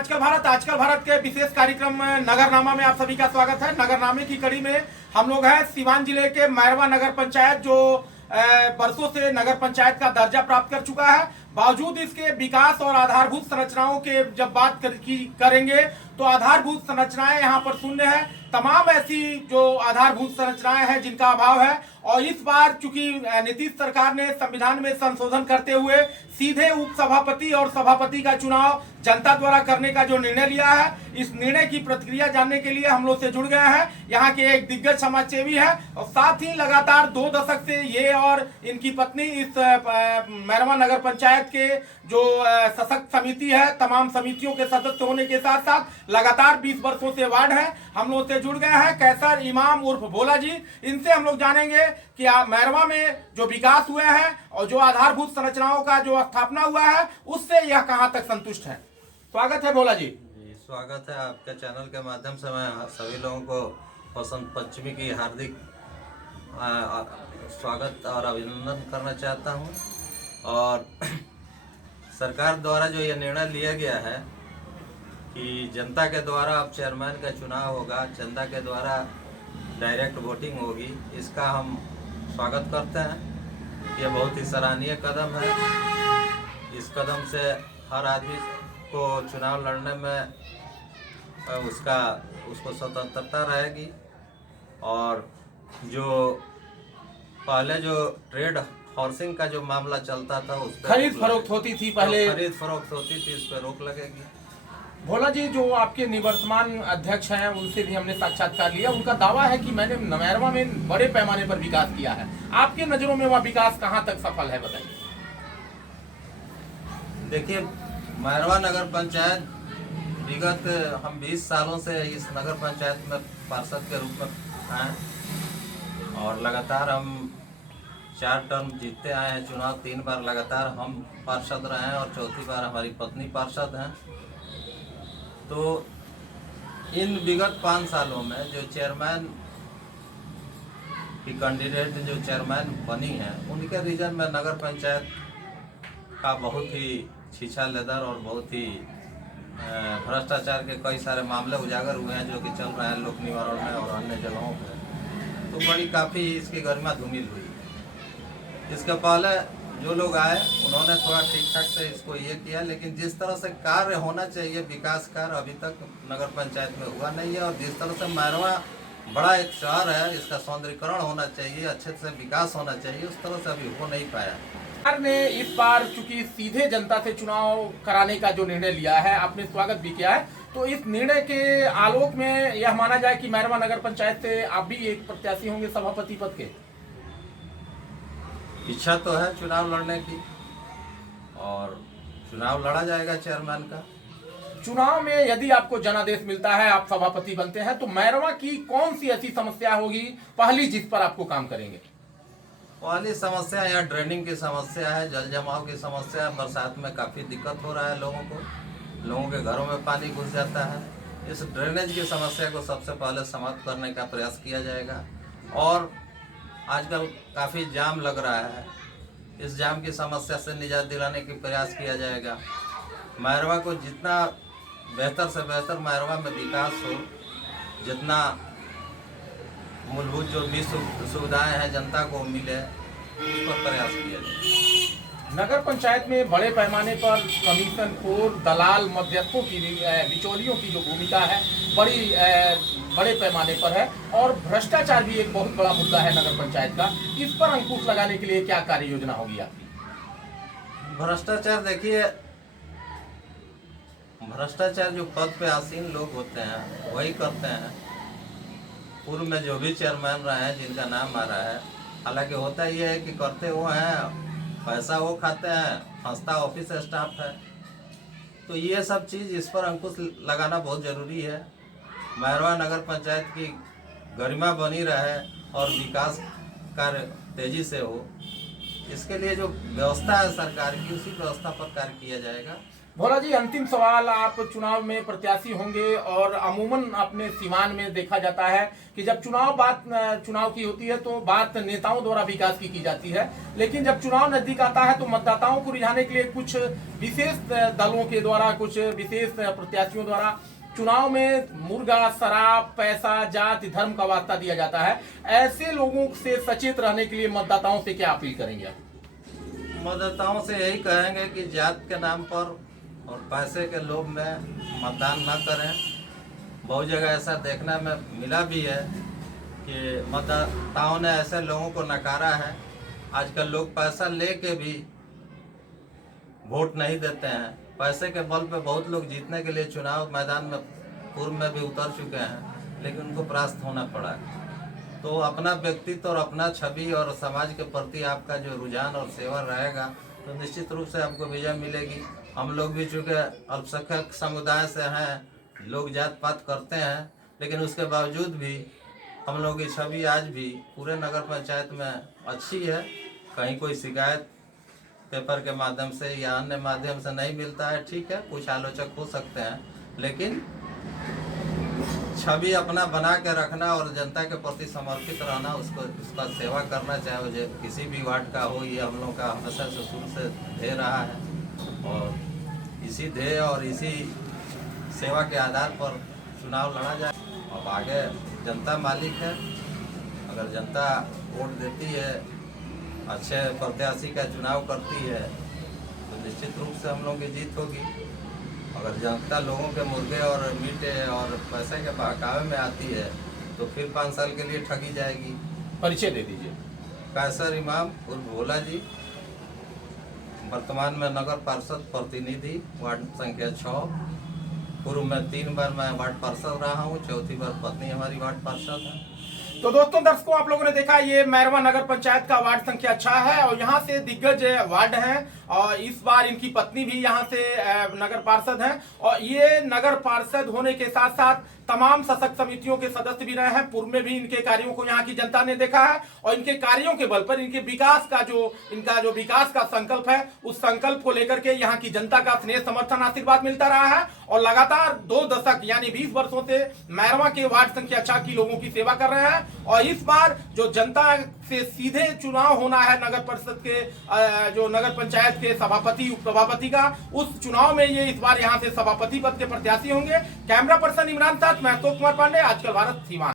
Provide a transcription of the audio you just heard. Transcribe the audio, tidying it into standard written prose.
आजकल भारत के विशेष कार्यक्रम नगरनामा में आप सभी का स्वागत है। नगरनामे की कड़ी में हम लोग हैं सीवान जिले के मैरवा नगर पंचायत, जो बरसों से नगर पंचायत का दर्जा प्राप्त कर चुका है। बावजूद इसके विकास और आधारभूत संरचनाओं के जब बात करेंगे तो आधारभूत संरचनाएं यहाँ पर शून्य है। तमाम ऐसी जो आधारभूत संरचनाएं हैं जिनका अभाव है, और इस बार चूंकि नीतीश सरकार ने संविधान में संशोधन करते हुए सीधे उप सभापति और सभापति का चुनाव जनता द्वारा करने का जो निर्णय लिया है, इस निर्णय की प्रतिक्रिया जानने के लिए हम लोग से जुड़ गए हैं यहाँ के एक दिग्गज समाजसेवी है, और साथ ही लगातार 2 दशक से ये और इनकी पत्नी इस मैरवा नगर पंचायत के जो सशक्त समिति है, तमाम समितियों के सदस्य होने के साथ साथ लगातार 20 वर्षों से वार्ड है, हम लोग से जुड़ गए हैं कैसर इमाम उर्फ भोला जी। इनसे हम लोग जानेंगे कि मैरवा में जो विकास हुए हैं और जो आधारभूत संरचनाओं का जो स्थापना हुआ है, उससे यह कहां तक संतुष्ट है। स्वागत है भोला जी। स्वागत है आपके चैनल के माध्यम से। मैं सभी लोगों को बसंत पंचमी की हार्दिक स्वागत और अभिनंदन करना चाहता हूं। और सरकार द्वारा जो ये निर्णय लिया गया है कि जनता के द्वारा अब चेयरमैन का चुनाव होगा, जनता के द्वारा डायरेक्ट वोटिंग होगी, इसका हम स्वागत करते हैं। ये बहुत ही सराहनीय कदम है। इस कदम से हर आदमी को चुनाव लड़ने में उसको स्वतंत्रता रहेगी। और जो पहले जो ट्रेड हाउसिंग का जो मामला चलता था, उस पर खरीद फरोख्त होती थी, पहले खरीद फरोख्त होती थी, इस पर रोक लगेगी। भोला जी, जो आपके निवर्तमान अध्यक्ष हैं उनसे भी हमने साक्षात्कार लिया, उनका दावा है कि मैंने मैरवा में बड़े पैमाने पर विकास किया है। आपके नजरों में वह विकास कहां तक सफल है, बताइए। देखिए, मैरवा नगर पंचायत विगत हम 20 सालों से इस नगर पंचायत में पार्षद के रूप में हैं, और लगातार हम 4 टर्म जीतते आए हैं चुनाव। 3 बार लगातार हम पार्षद रहे हैं और चौथी बार हमारी पत्नी पार्षद हैं। तो इन विगत 5 सालों में जो चेयरमैन की कैंडिडेट जो चेयरमैन बनी है, उनके रीजन में नगर पंचायत का बहुत ही छीछा लेदर और बहुत ही भ्रष्टाचार के कई सारे मामले उजागर हुए हैं, जो कि चल रहे हैं लोक निवारण में और अन्य जगहों पर। तो बड़ी काफ़ी इसकी गरिमा धूमिल हुई। इसके पहले जो लोग आए उन्होंने थोड़ा ठीक ठाक से इसको ये किया, लेकिन जिस तरह से कार्य होना चाहिए, विकास कार्य अभी तक नगर पंचायत में हुआ नहीं है। और जिस तरह से मैरवा बड़ा एक शहर है, इसका सौंदर्यीकरण होना चाहिए, अच्छे से विकास होना चाहिए, उस तरह से अभी हो नहीं पाया। सरकार ने इस बार चूंकि सीधे जनता से चुनाव कराने का जो निर्णय लिया है, आपने स्वागत भी किया है, तो इस निर्णय के आलोक में यह माना जाए कि मैरवा नगर पंचायत से आप भी एक प्रत्याशी होंगे सभापति पद के। इच्छा तो है चुनाव लड़ने की, और चुनाव लड़ा जाएगा चेयरमैन का। चुनाव में यदि आपको जनादेश मिलता है, आप सभापति बनते हैं, तो मैरवा की कौन सी ऐसी समस्या होगी पहली जिस पर आपको काम करेंगे? पहली समस्या यहाँ ड्रेनिंग की समस्या है, जल जमाव की समस्या है। बरसात में काफ़ी दिक्कत हो रहा है लोगों को, लोगों के घरों में पानी घुस जाता है। इस ड्रेनेज की समस्या को सबसे पहले समाप्त करने का प्रयास किया जाएगा। और आजकल काफ़ी जाम लग रहा है, इस जाम की समस्या से निजात दिलाने की प्रयास किया जाएगा। मैरवा को जितना बेहतर से बेहतर मैरवा में विकास हो, जितना मूलभूत जो भी सुविधाएं हैं जनता को मिले, उस पर प्रयास किया जाए। नगर पंचायत में बड़े पैमाने पर कमीशन खोर, दलाल, मध्यस्थों की, बिचौलियों की जो भूमिका है बड़े पैमाने पर है, और भ्रष्टाचार भी एक बहुत बड़ा मुद्दा है नगर पंचायत का। इस पर अंकुश लगाने के लिए क्या कार्य योजना होगी आपकी? भ्रष्टाचार, देखिए, भ्रष्टाचार जो पद पे आसीन लोग होते हैं वही करते हैं। पूर्व में जो भी चेयरमैन रहे हैं जिनका नाम आ रहा है, हालांकि होता ये है कि करते वो हैं, पैसा वो खाते हैं, फंसता ऑफिस स्टाफ है। तो ये सब चीज़, इस पर अंकुश लगाना बहुत ज़रूरी है। मैरवा नगर पंचायत की गरिमा बनी रहे और विकास कार्य तेज़ी से हो, इसके लिए जो व्यवस्था है सरकार की, उसी व्यवस्था पर कार्य किया जाएगा। भोला जी, अंतिम सवाल, आप चुनाव में प्रत्याशी होंगे और अमूमन अपने सीवान में देखा जाता है कि जब चुनाव की होती है तो बात नेताओं द्वारा विकास की जाती है, लेकिन जब चुनाव नजदीक आता है तो मतदाताओं को रिझाने के लिए कुछ विशेष दलों के द्वारा, कुछ विशेष प्रत्याशियों द्वारा चुनाव में मुर्गा, शराब, पैसा, जाति, धर्म का वास्ता दिया जाता है। ऐसे लोगों से सचेत रहने के लिए मतदाताओं से क्या अपील करेंगे आप? मतदाताओं से यही कहेंगे कि जात के नाम पर और पैसे के लोभ में मतदान न करें। बहुत जगह ऐसा देखने में मिला भी है कि मतदाताओं ने ऐसे लोगों को नकारा है। आजकल लोग पैसा लेके भी वोट नहीं देते हैं। पैसे के बल पे बहुत लोग जीतने के लिए चुनाव मैदान में पूर्व में भी उतर चुके हैं, लेकिन उनको परास्त होना पड़ा है। तो अपना व्यक्तित्व और अपना छवि और समाज के प्रति आपका जो रुझान और सेवा रहेगा तो निश्चित रूप से आपको विजय मिलेगी। हम लोग भी चूँकि अल्पसंख्यक समुदाय से हैं, लोग जात पात करते हैं, लेकिन उसके बावजूद भी हम लोग की छवि आज भी पूरे नगर पंचायत में अच्छी है। कहीं कोई शिकायत पेपर के माध्यम से या अन्य माध्यम से नहीं मिलता है, ठीक है, कुछ आलोचक हो सकते हैं, लेकिन छवि अपना बना के रखना और जनता के प्रति समर्पित रहना, उसका सेवा करना, चाहे वो किसी भी वार्ड का हो, ये हम लोग का हमेशा से शुरू से ध्येय रहा है और इसी ध्येय और इसी सेवा के आधार पर चुनाव लड़ा जाए। अब आगे जनता मालिक है, अगर जनता वोट देती है, अच्छे प्रत्याशी का चुनाव करती है तो निश्चित रूप से हम लोगों की जीत होगी। अगर जनता लोगों के मुर्गे और मीटे और पैसे के बहकावे में आती है तो फिर 5 साल के लिए ठगी जाएगी। परिचय दे दीजिए। कैसर इमाम उर्फ भोला जी, वर्तमान में नगर पार्षद प्रतिनिधि, वार्ड संख्या 6। पूर्व में 3 बार मैं वार्ड पार्षद रहा हूँ, चौथी बार पत्नी हमारी वार्ड पार्षद है। तो दोस्तों, दर्शकों, आप लोगों ने देखा ये मैरवा नगर पंचायत का वार्ड संख्या 6 है और यहाँ से दिग्गज वार्ड हैं और इस बार इनकी पत्नी भी यहाँ से नगर पार्षद हैं और ये नगर पार्षद होने के साथ साथ तमाम शासक समितियों के सदस्य भी रहे हैं। पूर्व में भी इनके कार्यों को यहाँ की जनता ने देखा है और इनके कार्यों के बल पर इनके विकास का इनका जो विकास का संकल्प है, उस संकल्प को लेकर के यहाँ की जनता का स्नेह, समर्थन, आशीर्वाद मिलता रहा है और लगातार 2 दशक यानी 20 वर्षों से मैरवा के वार्ड संख्या 6 की लोगों की सेवा कर रहे हैं और इस बार जो जनता से सीधे चुनाव होना है नगर परिषद के जो नगर पंचायत के सभापति, उप सभापति का, उस चुनाव में ये इस बार यहाँ से सभापति पद के प्रत्याशी होंगे। कैमरा पर्सन इमरान साथ मैं अशोक कुमार पांडे, आजकल भारत, सीवान।